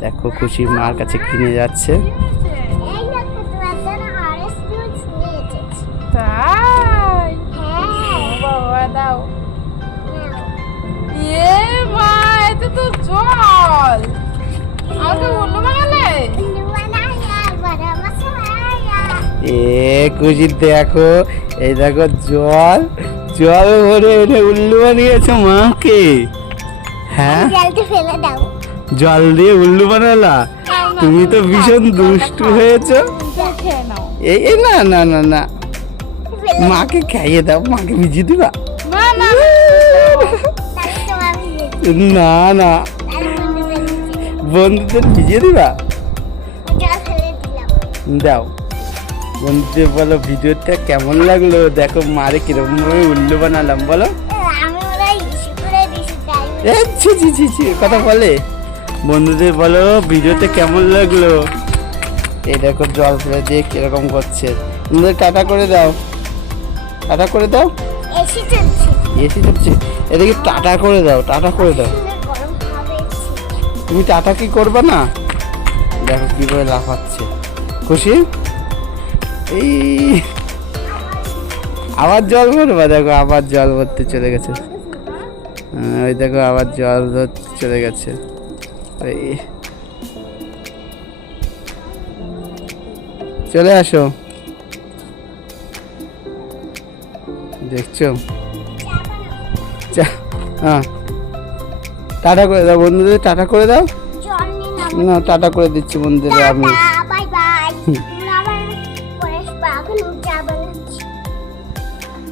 দেখো খুশি মার কাছে কিনে যাচ্ছে। তাই বাবা দাও। এ মা এতে তো জল, আমাকে উল্লু বানালে। এ খুশি দেখো, এই দেখো জল জল ভরে এনে উল্লু বানিয়েছো মাকে। হ্যাঁ জল দিয়ে উল্লু বানালা? তুমি তো ভীষণ দুষ্টু হয়েছো। খেয়ে নাও। এই না না না না, মাকে খাইয়ে দাও, মাকে ভিজিয়ে দিবা। না না না না, বন্ধুদের ভিজিয়ে দিবা। দাও বন্ধুদের বলো ভিডিওটা কেমন লাগলো, দেখো মারে কিরকম ভাবে উল্লু বানালাম বলো। ছি ছি ছি ছি কথা বলে। বন্ধুদের বলো ভিডিওটা কেমন লাগলো। এই দেখো জল ফেলে দিয়ে কিরকম করছে। বন্ধুদের টাটা করে দাও, টাটা করে দাও। এসি চলছে, এদিকে টাটা করে দাও, টাটা করে দাও। তুমি টাটা কি করবে না? দেখো কিভাবে লাফাচ্ছে খুশি। এই আবার জল ভরবা, দেখো আবার জল ভরতে চলে গেছে। ওই দেখো আবার জল ভরতে চলে গেছে। এই চলে আসো, দেখছো। হ্যাঁ টাটা করে দাও বন্ধুদের, টাটা করে দাও। না টাটা করে দিচ্ছি বন্ধুদের আমি।